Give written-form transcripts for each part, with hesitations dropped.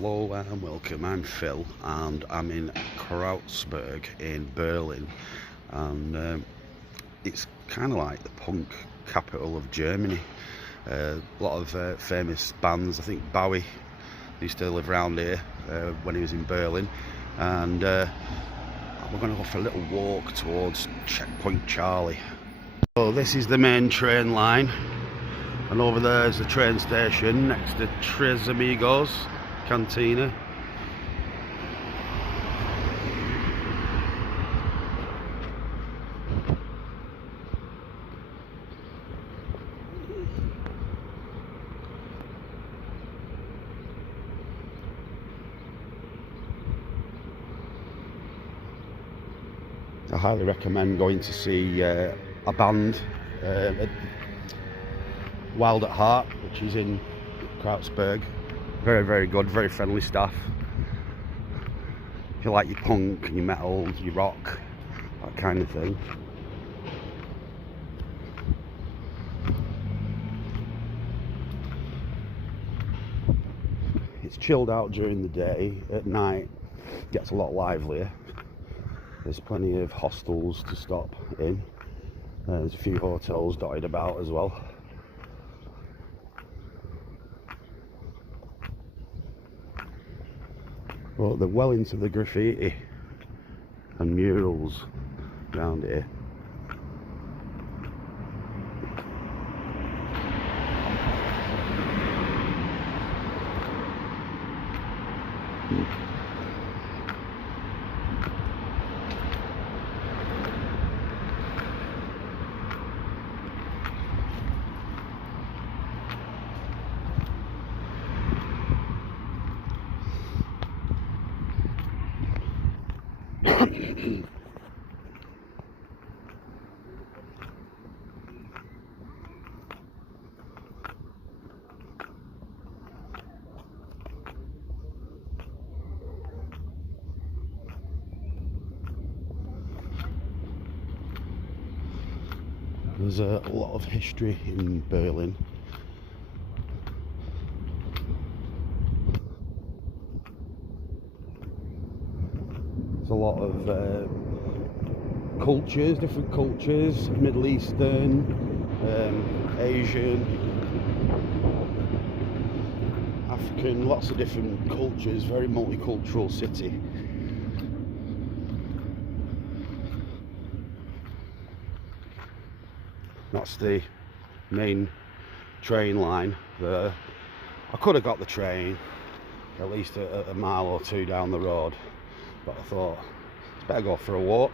Hello and welcome, I'm Phil and I'm in Kreuzberg in Berlin, and it's kind of like the punk capital of Germany. A lot of famous bands. I think Bowie used to live around here when he was in Berlin, and we're going to go for a little walk towards Checkpoint Charlie. So this is the main train line, and over there is the train station next to Tres Amigos Cantina. I highly recommend going to see a band, Wild at Heart, which is in Kreuzberg. Very, very good, very friendly staff. If you like your punk and your metal, your rock, that kind of thing. It's chilled out during the day. At night, it gets a lot livelier. There's plenty of hostels to stop in. There's a few hotels dotted about as well. But they're well into the graffiti and murals around here. There's a lot of history in Berlin. There's a lot of cultures, different cultures, Middle Eastern, Asian, African, lots of different cultures, very multicultural city. That's the main train line there. I could have got the train at least a mile or two down the road, but I thought it's better go for a walk.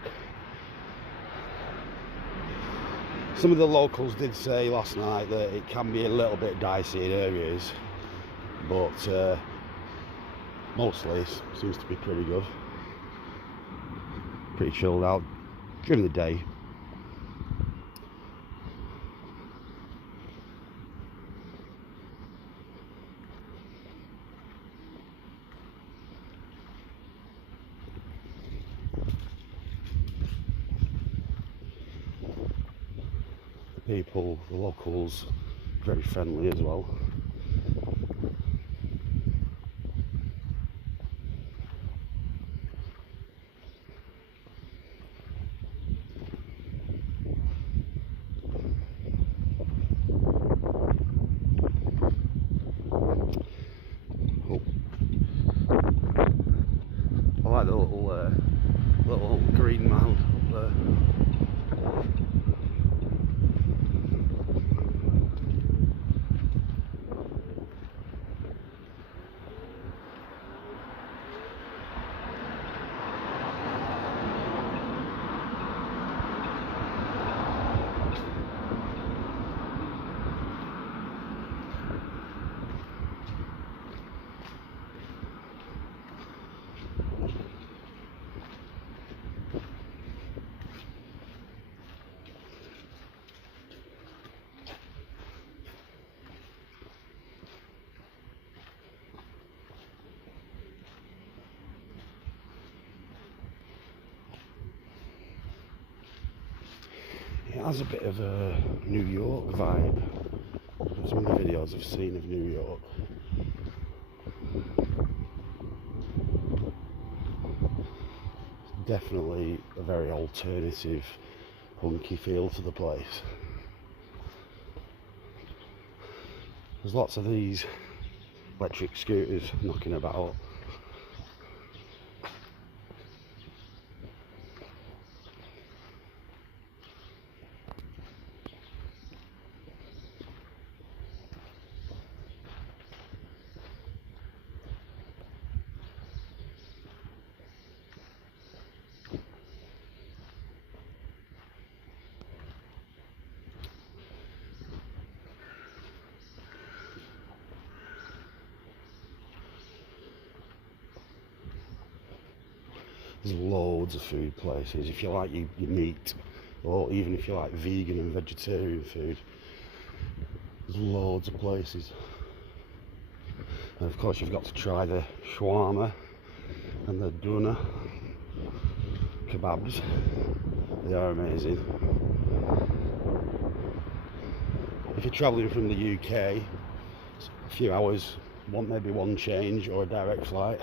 Some of the locals did say last night that it can be a little bit dicey in areas, but mostly it seems to be pretty good. Pretty chilled out during the day. People, the locals, very friendly as well. Oh. I like the little green mound up there. It has a bit of a New York vibe. Some of the videos I've seen of New York. definitely a very alternative, punky feel to the place. There's lots of these electric scooters knocking about. There's loads of food places. If you like your meat, or even if you like vegan and vegetarian food, there's loads of places. And of course you've got to try the shawarma and the doner kebabs. They are amazing. If you're travelling from the UK, it's a few hours, maybe one change or a direct flight.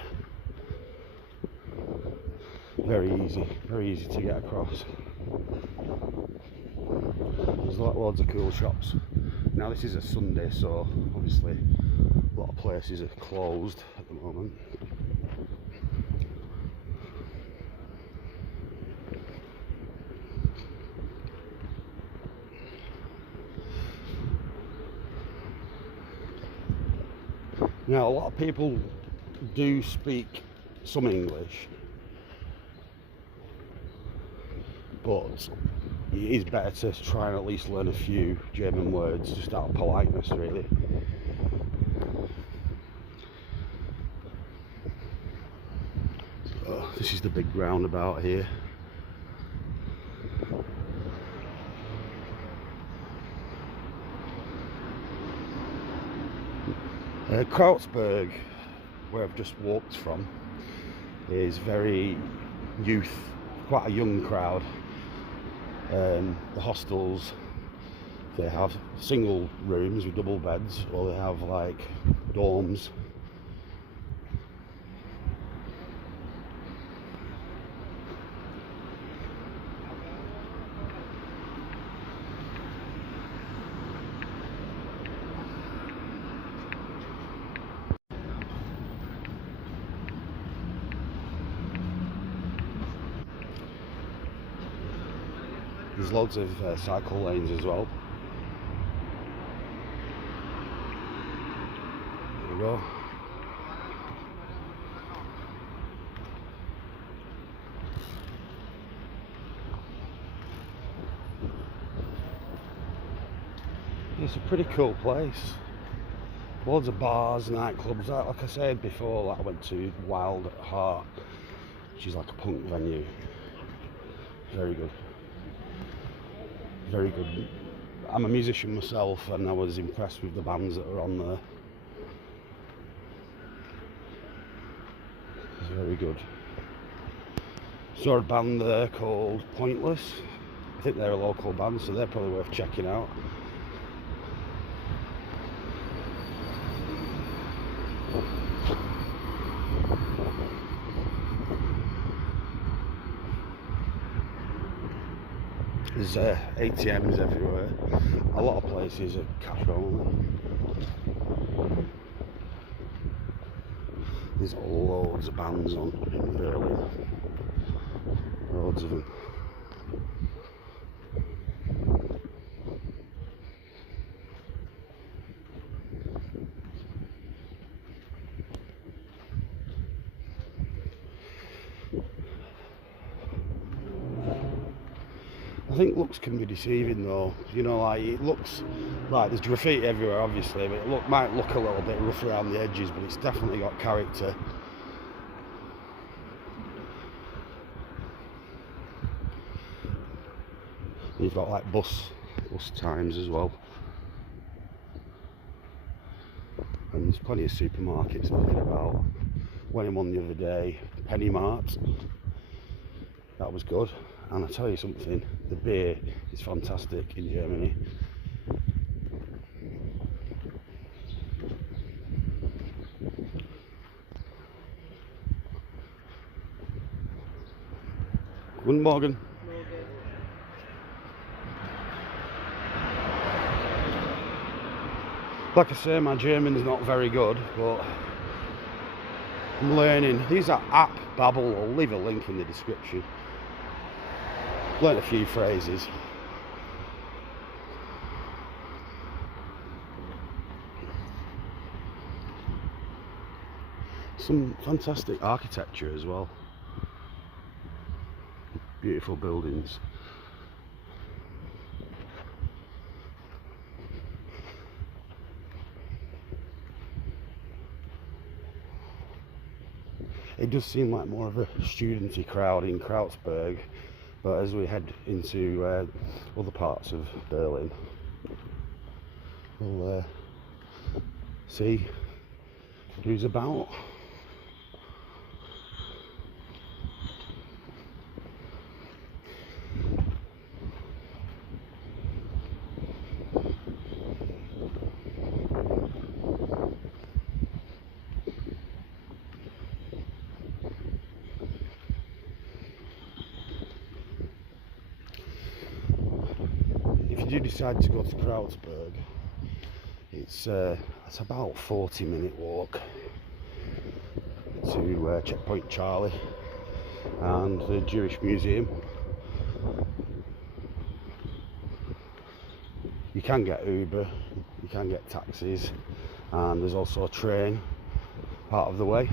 Very easy to get across. There's loads of cool shops. Now this is a Sunday, so obviously a lot of places are closed at the moment. Now a lot of people do speak some English, but it is better to try and at least learn a few German words just out of politeness, really. So this is the big roundabout here. Kreuzberg, where I've just walked from, is very quite a young crowd. The hostels, they have single rooms with double beds, or they have like dorms. There's loads of cycle lanes as well. There we go. It's a pretty cool place. Loads of bars, nightclubs. Like I said before, like I went to Wild at Heart, which is like a punk venue. Very good. Very good. I'm a musician myself, and I was impressed with the bands that are on there. It's very good. Saw a band there called Pointless. I think they're a local band, so they're probably worth checking out. There's ATMs everywhere. A lot of places are cash only. There's loads of bands on in Berlin. Loads of them. I think looks can be deceiving though, you know, like it looks like there's graffiti everywhere obviously, but it might look a little bit rough around the edges, but it's definitely got character. You've got like bus times as well, and there's plenty of supermarkets knocking about. Went in one the other day, Penny Mart, that was good. And I tell you something, the beer is fantastic in Germany. Guten Morgen. Like I say, my German is not very good, but I'm learning. These are app Babbel. I'll leave a link in the description. Learned a few phrases. Some fantastic architecture as well. Beautiful buildings. It does seem like more of a studenty crowd in Kreuzberg, but as we head into other parts of Berlin, we'll see who's about. If you do decide to go to Kreuzberg, it's about a 40-minute walk to Checkpoint Charlie and the Jewish Museum. You can get Uber, you can get taxis, and there's also a train part of the way.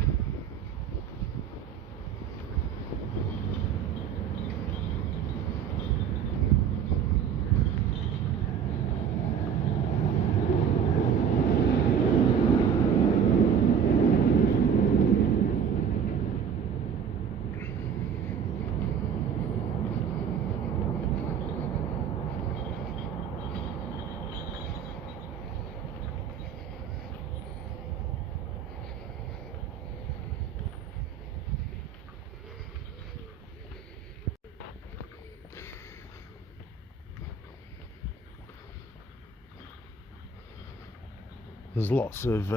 There's lots of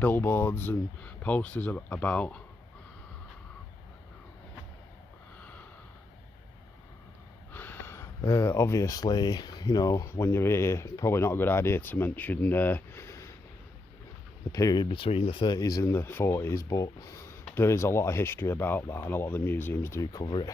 billboards and posters about. Obviously, you know, when you're here, probably not a good idea to mention the period between the 30s and the 40s, but there is a lot of history about that, and a lot of the museums do cover it.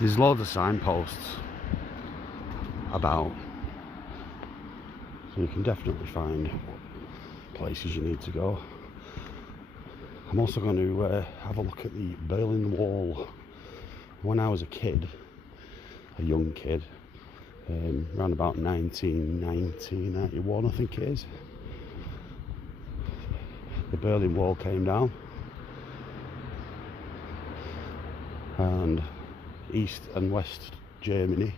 There's loads of signposts about, so you can definitely find places you need to go. I'm also going to have a look at the Berlin Wall. When I was a kid, a young kid, around about 1990, 91 I think it is, the Berlin Wall came down and East and West Germany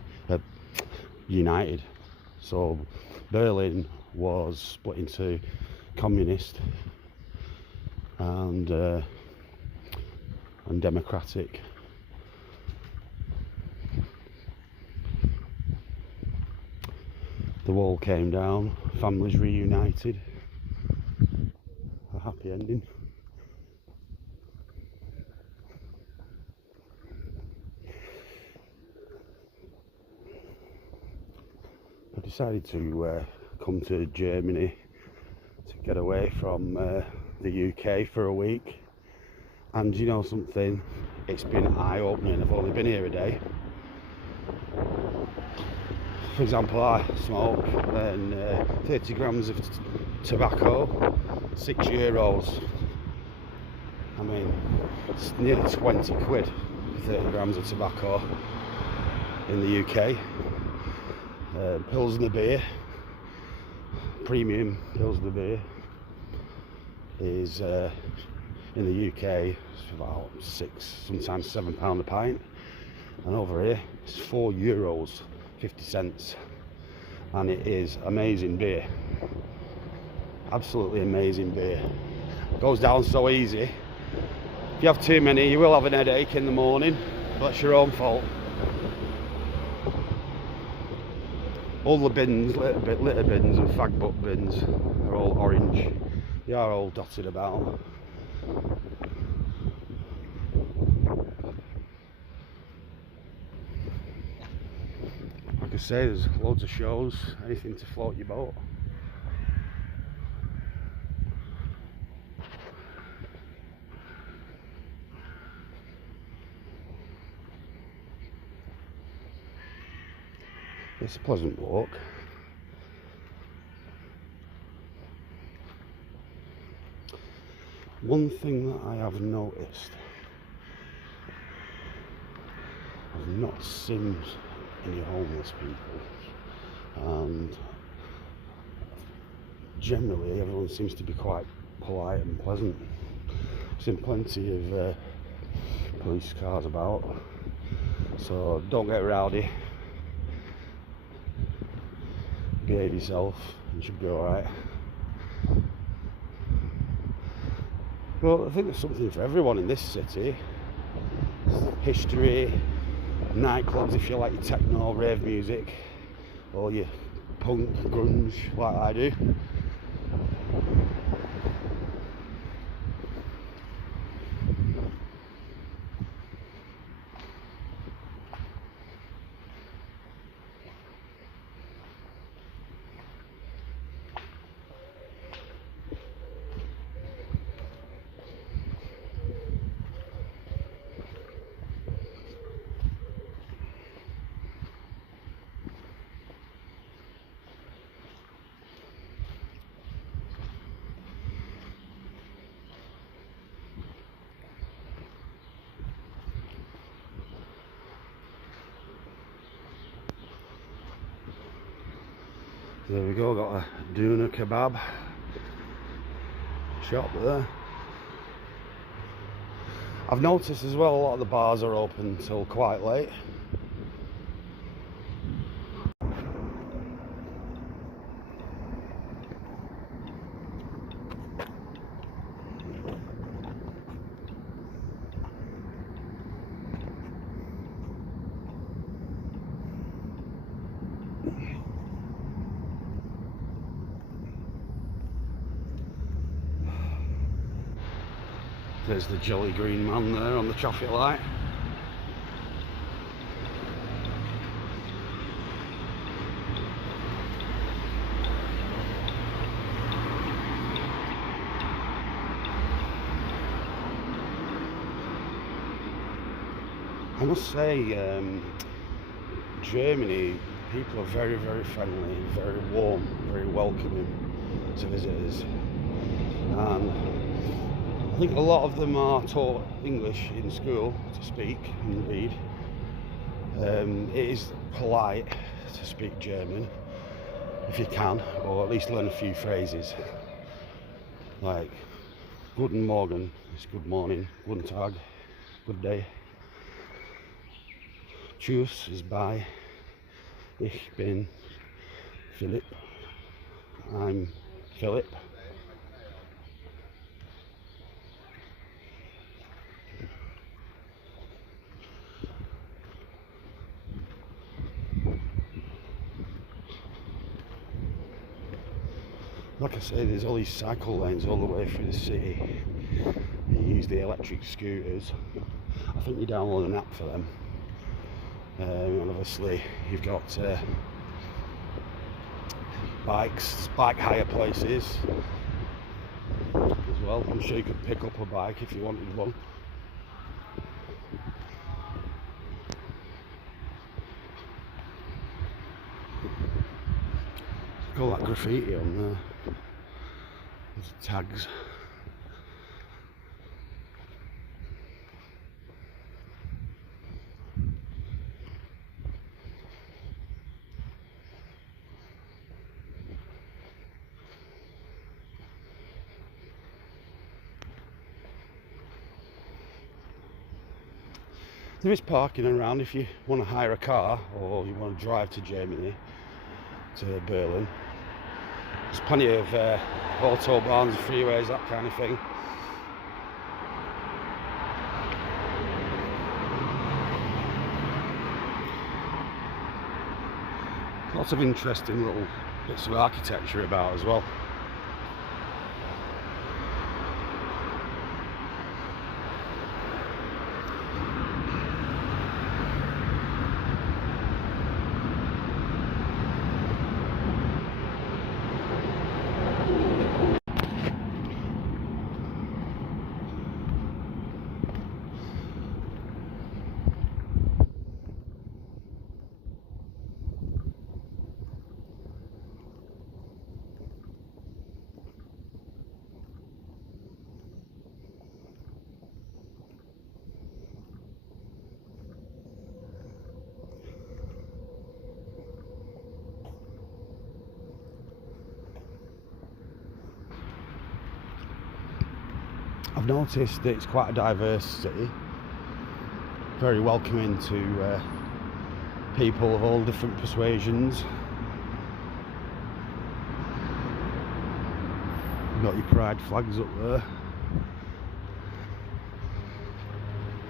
united. So Berlin was split into communist and democratic. The wall came down, families reunited, a happy ending. I decided to come to Germany to get away from the UK for a week, and you know something, it's been eye-opening. I've only been here a day. For example, I smoke and 30 grams of tobacco, €6. I mean, it's nearly 20 quid for 30 grams of tobacco in the UK. Pilsner beer, premium Pilsner beer, is in the UK it's about £6, sometimes £7 a pint, and over here it's €4.50, and it is amazing beer, absolutely amazing beer. Goes down so easy. If you have too many, you will have an headache in the morning, but that's your own fault. All the bins, litter bins and fag butt bins are all orange. They are all dotted about. Like I say, there's loads of shows, anything to float your boat. It's a pleasant walk. One thing that I have noticed, I've not seen any homeless people, and generally everyone seems to be quite polite and pleasant. I've seen plenty of police cars about, so don't get rowdy. Behave yourself, you should be alright. Well, I think there's something for everyone in this city. History, nightclubs if you like your techno, rave music, or your punk, grunge like I do. There we go, got a doona kebab shop there. I've noticed as well a lot of the bars are open until quite late. There's the jolly green man there on the traffic light. I must say, Germany, people are very, very friendly, very warm, very welcoming to visitors. And I think a lot of them are taught English in school to speak and read. It is polite to speak German if you can, or at least learn a few phrases. Like, Guten Morgen is good morning, Guten Tag, good day. Tschüss is bye. Ich bin Philip. I'm Philip. Like I say, there's all these cycle lanes all the way through the city. You use the electric scooters. I think you download an app for them. And obviously you've got bikes, bike hire places as well. I'm sure you could pick up a bike if you wanted one. Look at all that graffiti on there. There's tags. There is parking around if you want to hire a car or you want to drive to Germany, to Berlin. There's plenty of autobahns, freeways, that kind of thing. Lots of interesting little bits of architecture about as well. I've noticed that it's quite a diverse city, very welcoming to people of all different persuasions. You've got your pride flags up there.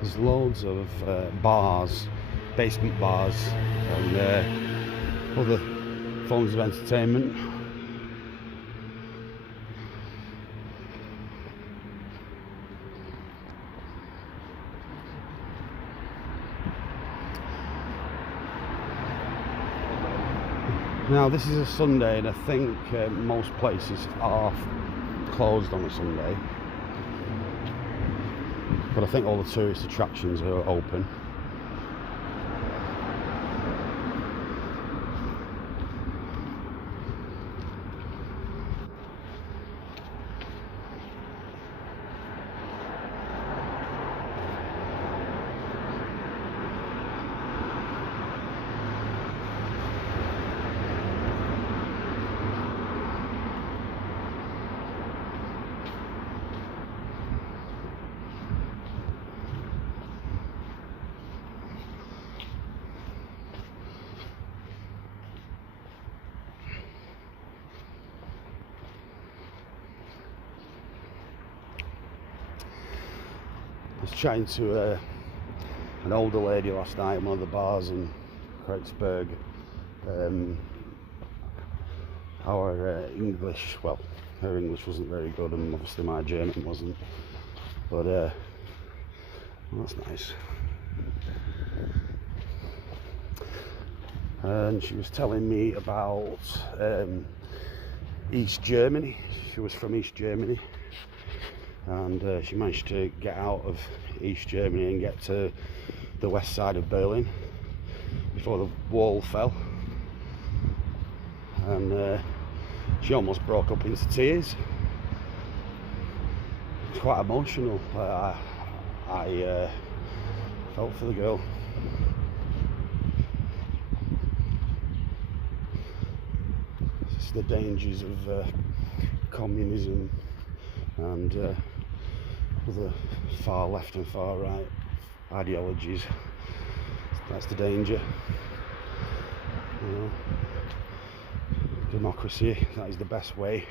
There's loads of bars, basement bars, and other forms of entertainment. Now this is a Sunday and I think most places are closed on a Sunday, but I think all the tourist attractions are open. I was chatting to an older lady last night in one of the bars in Kreuzberg. Our English, well, her English wasn't very good, and obviously my German wasn't, but well, that's nice. And she was telling me about East Germany. She was from East Germany, and she managed to get out of East Germany and get to the west side of Berlin before the wall fell, and she almost broke up into tears. It's quite emotional. I felt for the girl. It's the dangers of communism and other far left and far right ideologies. That's the danger. You know, democracy, that is the best way.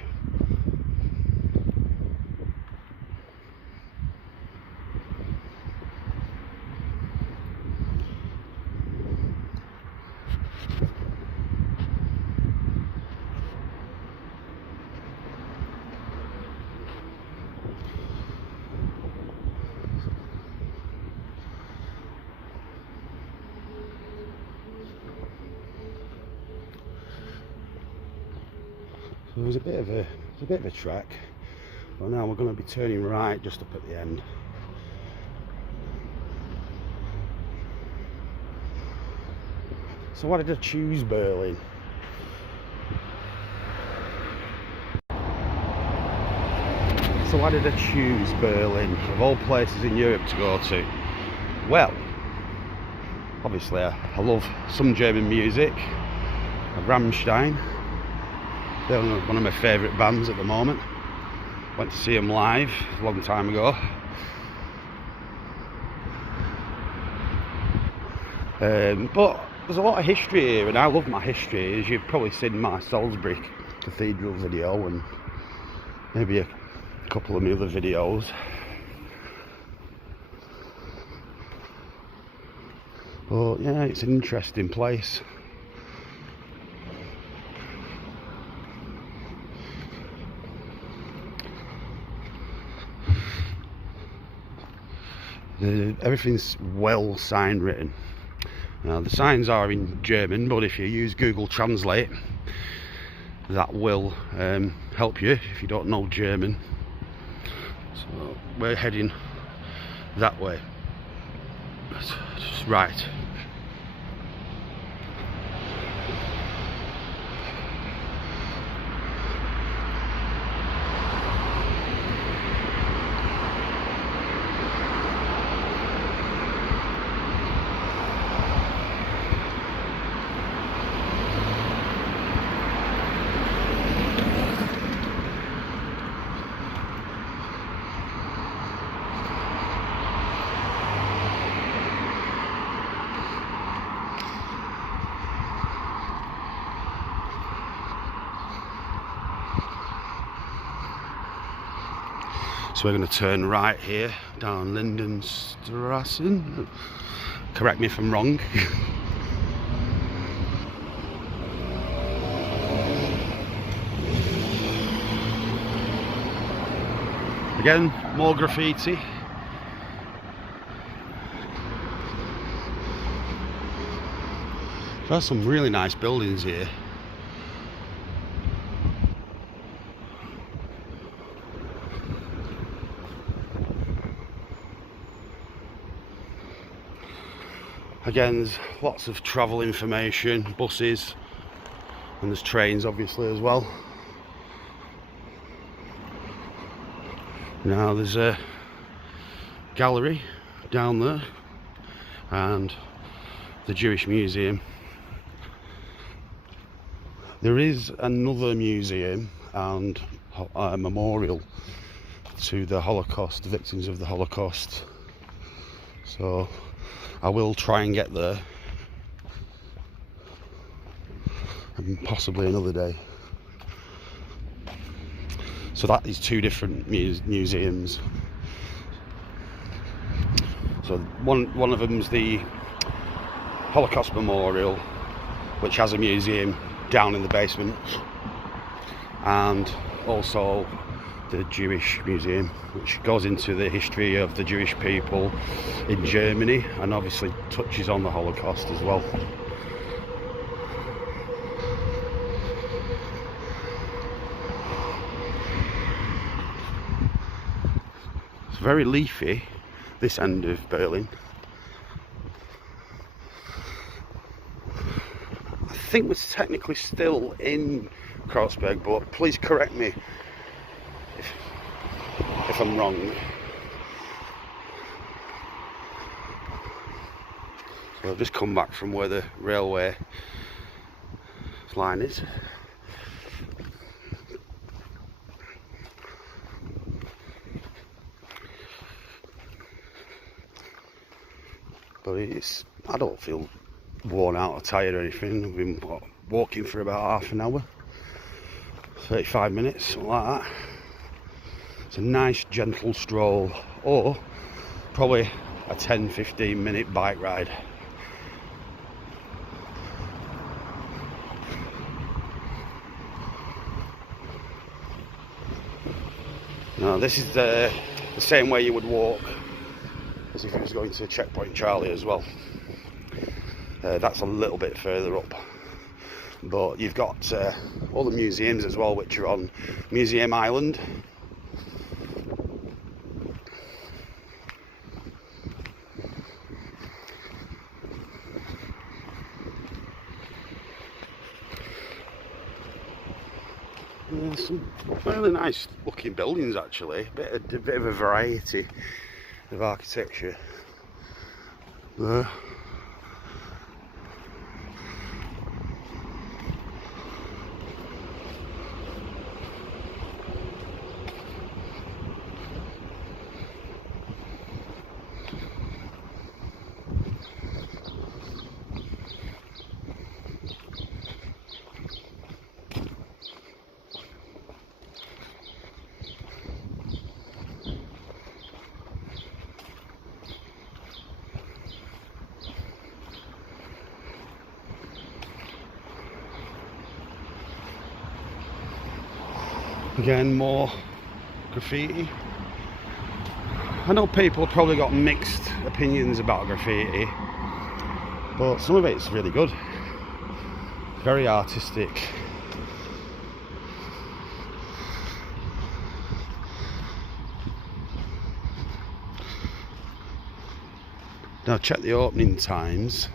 So it was a bit of a trek, but now we're going to be turning right just up at the end. So why did I choose Berlin? So why did I choose Berlin of all places in Europe to go to? Well, obviously I love some German music. Rammstein, they're one of my favourite bands at the moment. Went to see them live a long time ago. But there's a lot of history here, and I love my history, as you've probably seen my Salisbury Cathedral video and maybe a couple of my other videos. But yeah, it's an interesting place. Everything's well sign written. Now the signs are in German, but if you use Google Translate, that will help you if you don't know German. So we're heading that way. Right. So we're going to turn right here down Lindenstrassen. Correct me if I'm wrong. Again, more graffiti. There's some really nice buildings here. Again, there's lots of travel information, buses, and there's trains obviously as well. Now there's a gallery down there and the Jewish Museum. There is another museum and a memorial to the Holocaust, the victims of the Holocaust. So I will try and get there, and possibly another day. So that is two different museums. So one of them's the Holocaust Memorial, which has a museum down in the basement, and also the Jewish Museum, which goes into the history of the Jewish people in Germany and obviously touches on the Holocaust as well. It's very leafy, this end of Berlin. I think we're technically still in Kreuzberg, but please correct me if I'm wrong. So I've just come back from where the railway line is. But I don't feel worn out or tired or anything. I've been walking for about half an hour, 35 minutes, something like that. It's a nice gentle stroll, or probably a 10-15 minute bike ride. Now this is the same way you would walk as if you was going to Checkpoint Charlie as well. That's a little bit further up, but you've got all the museums as well, which are on Museum Island. Yeah, some really nice looking buildings actually, a bit of a variety of architecture there. Again, more graffiti. I know people have probably got mixed opinions about graffiti, but some of it's really good, very artistic. Now check the opening times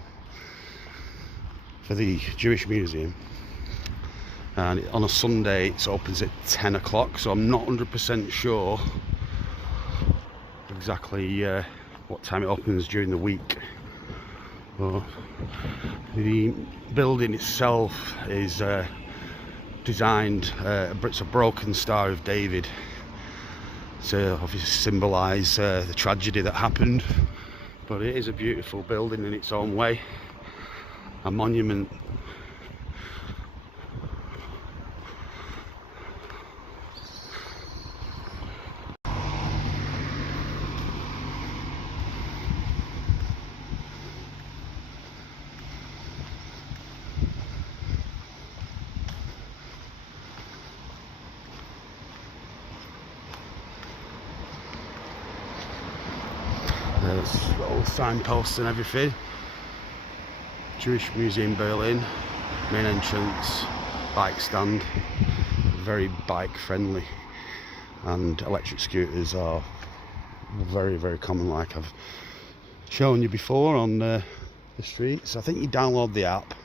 for the Jewish Museum, and on a Sunday it opens at 10 o'clock, so I'm not 100% sure exactly what time it opens during the week. But the building itself is designed, it's a broken Star of David to obviously symbolise the tragedy that happened, but it is a beautiful building in its own way, a monument. There's little signposts and everything. Jewish Museum Berlin, main entrance, bike stand, very bike friendly, and electric scooters are very, very common, like I've shown you before on the streets. I think you download the app,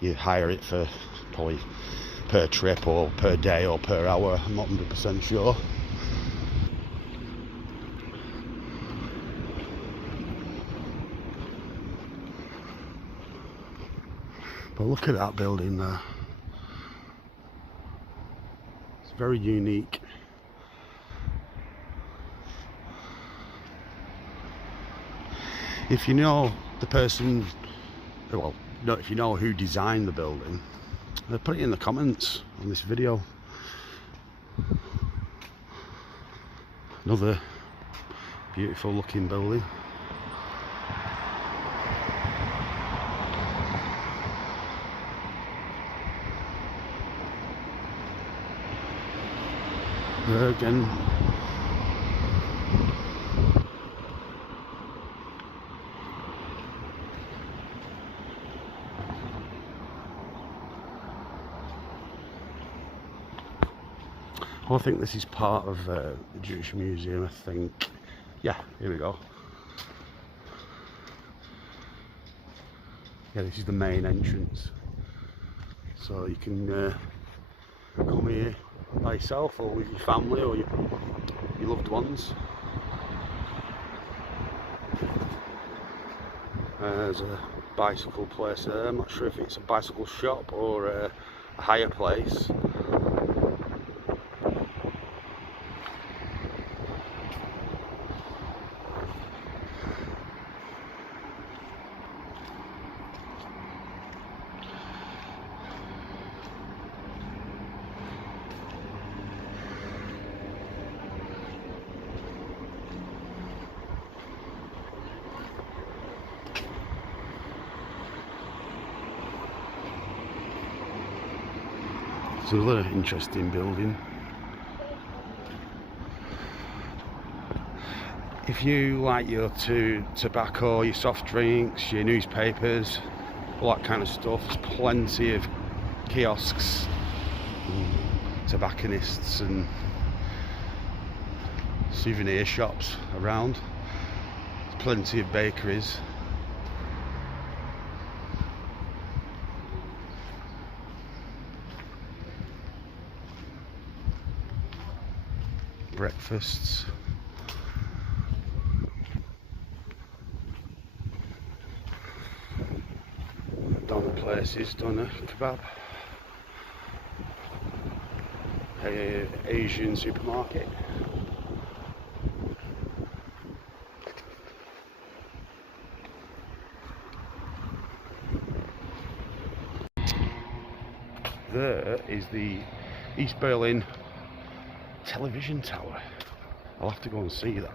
you hire it for probably per trip or per day or per hour, I'm not 100% sure. But look at that building there. It's very unique. If you know the person, well, no, if you know who designed the building, put it in the comments on this video. Another beautiful looking building. There again. I think this is part of the Jewish Museum, I think. Yeah, here we go. Yeah, this is the main entrance. So you can come here by yourself or with your family or your loved ones. There's a bicycle place there. I'm not sure if it's a bicycle shop or a hire place. It's another interesting building. If you like your tobacco, your soft drinks, your newspapers, all that kind of stuff, there's plenty of kiosks, tobacconists and souvenir shops around. There's plenty of bakeries. Breakfasts. Doner places, doner kebab. Asian supermarket. There is the East Berlin television tower. I'll have to go and see that.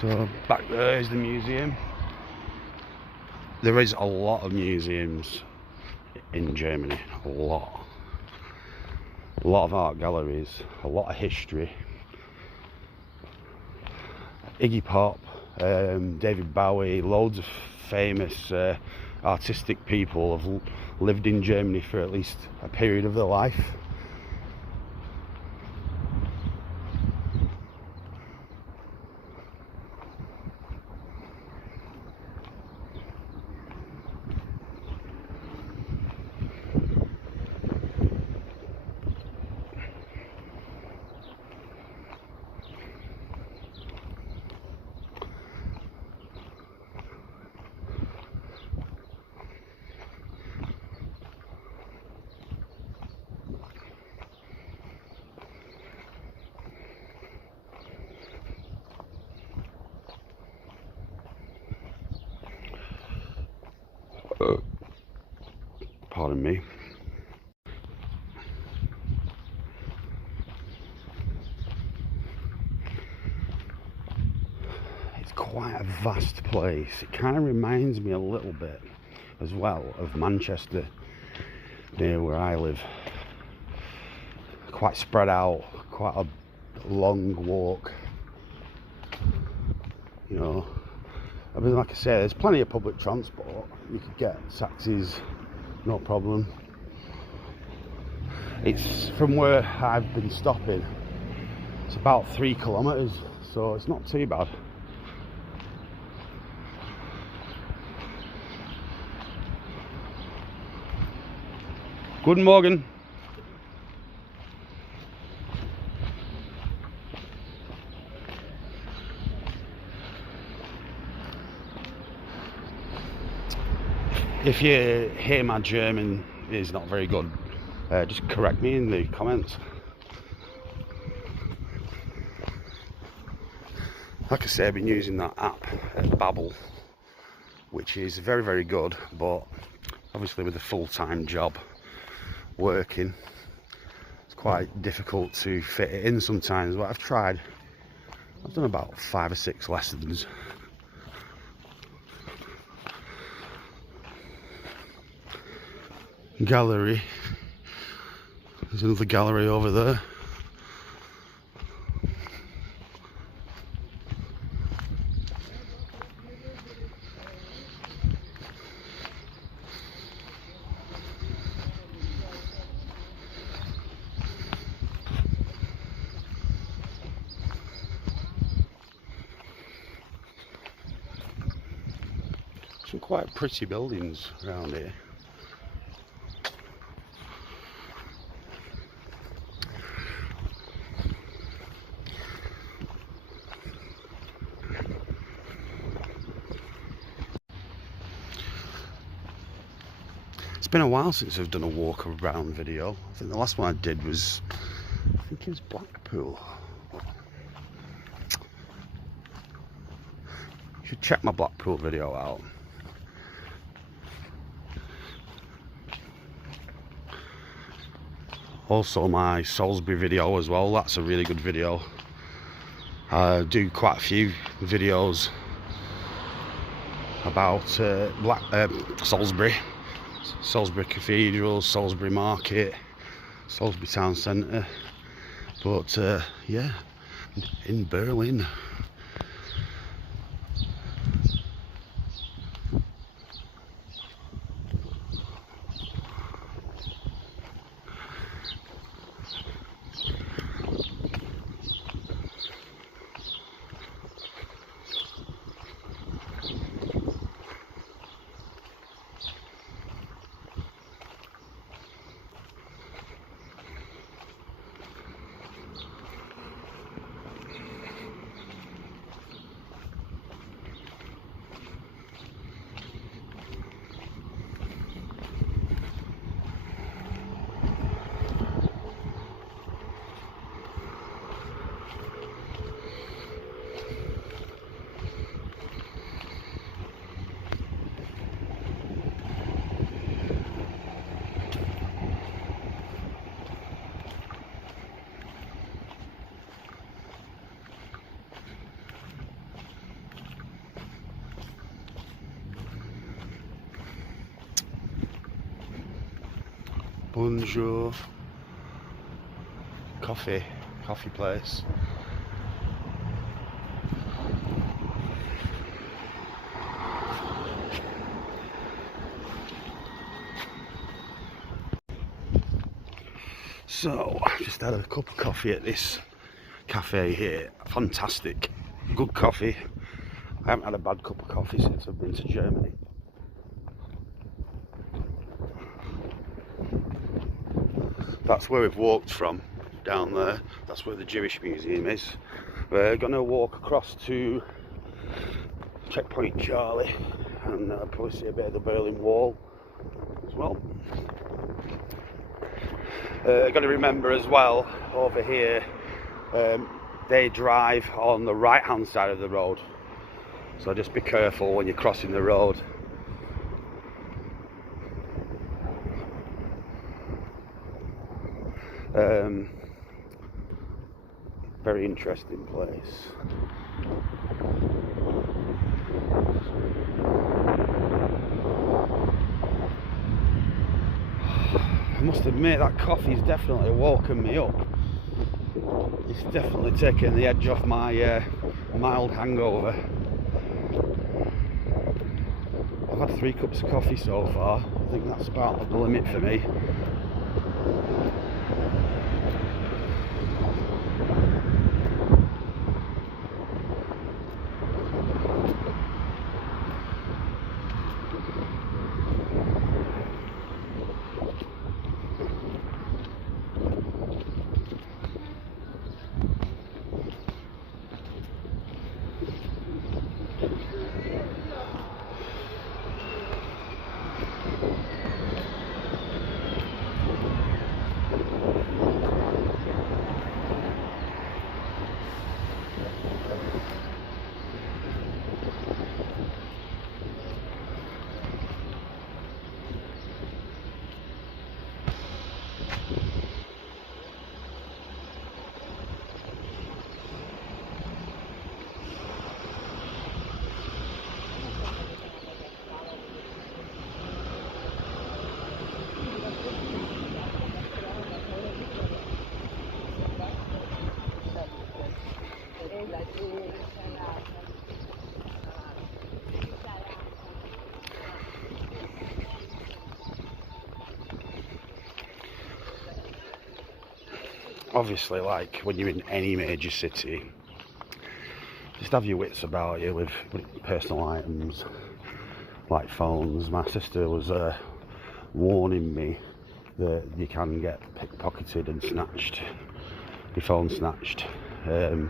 So back there is the museum. There is a lot of museums in Germany, a lot of art galleries, a lot of history. Iggy Pop, David Bowie, loads of famous artistic people have lived in Germany for at least a period of their life. Pardon me. It's quite a vast place. It kind of reminds me a little bit as well of Manchester, near where I live. Quite spread out, quite a long walk, you know. I mean, like I say, there's plenty of public transport. You could get taxis, no problem. It's from where I've been stopping, it's about 3 kilometers, so it's not too bad. Guten Morgen. If you hear my German is not very good, just correct me in the comments. Like I say, I've been using that app, Babbel, which is very, very good, but obviously with a full-time job working, it's quite difficult to fit it in sometimes. But I've done about 5 or 6 lessons. Gallery, there's another gallery over there. Some quite pretty buildings around here. It's been a while since I've done a walk around video. I think the last one I did was, I think it was Blackpool. You should check my Blackpool video out. Also my Salisbury video as well, that's a really good video. I do quite a few videos about Salisbury Cathedral, Salisbury Market, Salisbury Town Centre. But yeah, in Berlin. Bonjour. Coffee place. So, I just had a cup of coffee at this cafe here. Fantastic, good coffee. I haven't had a bad cup of coffee since I've been to Germany. That's where we've walked from, down there. That's where the Jewish Museum is. We're going to walk across to Checkpoint Charlie and probably see a bit of the Berlin Wall as well. Got to remember as well, over here, they drive on the right hand side of the road. So just be careful when you're crossing the road. Very interesting place. I must admit that coffee's definitely woken me up. It's definitely taken the edge off my mild hangover. I've had 3 cups of coffee so far. I think that's about the limit for me. Obviously, like when you're in any major city, just have your wits about you with personal items like phones. My sister was warning me that you can get pickpocketed and snatched, your phone snatched. So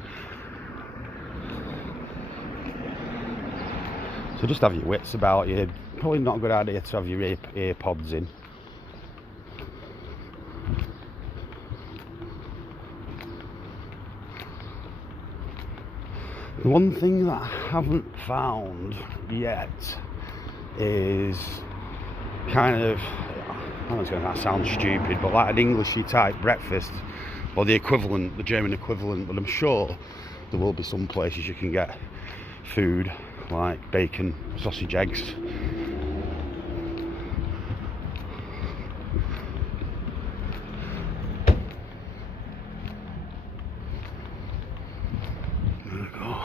just have your wits about you. Probably not a good idea to have your earpods in. The one thing that I haven't found yet is kind of, I know it's going to sound stupid, but like an Englishy type breakfast, or the equivalent, the German equivalent, but I'm sure there will be some places you can get food like bacon, sausage, eggs. There we go.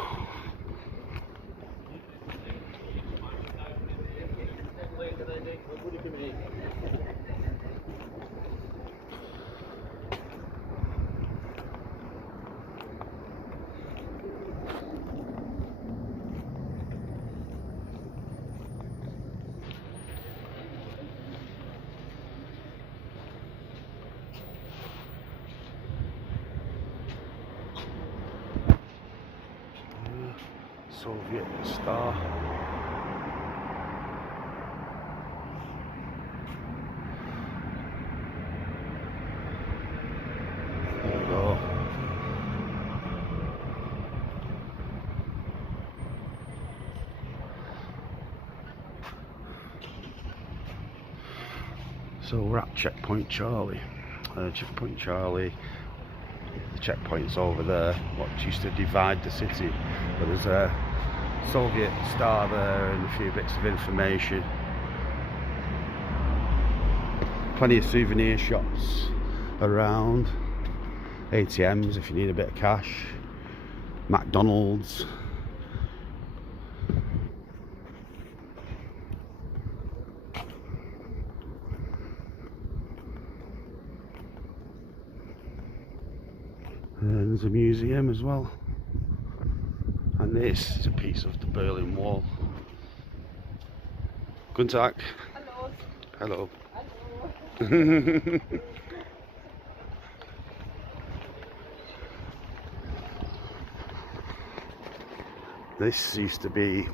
Soviet star. There we go. So we're at Checkpoint Charlie. Checkpoint Charlie. The checkpoint's over there, what used to divide the city. But there's a Soviet star there and a few bits of information. plenty of souvenir shops around, ATMs if you need a bit of cash, McDonald's. And there's a museum as well. And this is a piece of the Berlin Wall. Guten Tag. Hello. Hello. This used to be,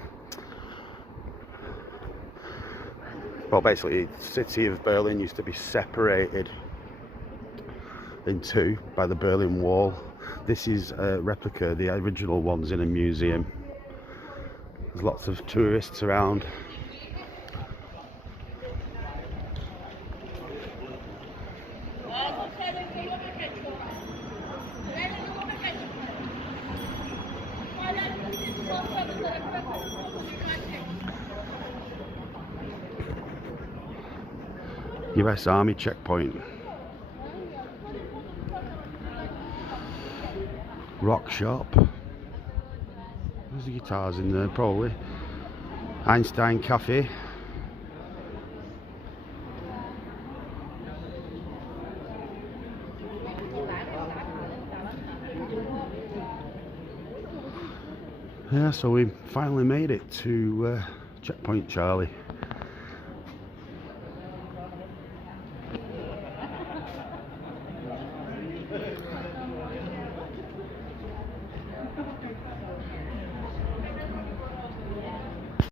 well, basically the city of Berlin used to be separated in two by the Berlin Wall. This is a replica, the original one's in a museum. There's lots of tourists around. US Army checkpoint. Rock shop. There's the guitars in there probably. Einstein Cafe. Yeah, so we finally made it to Checkpoint Charlie.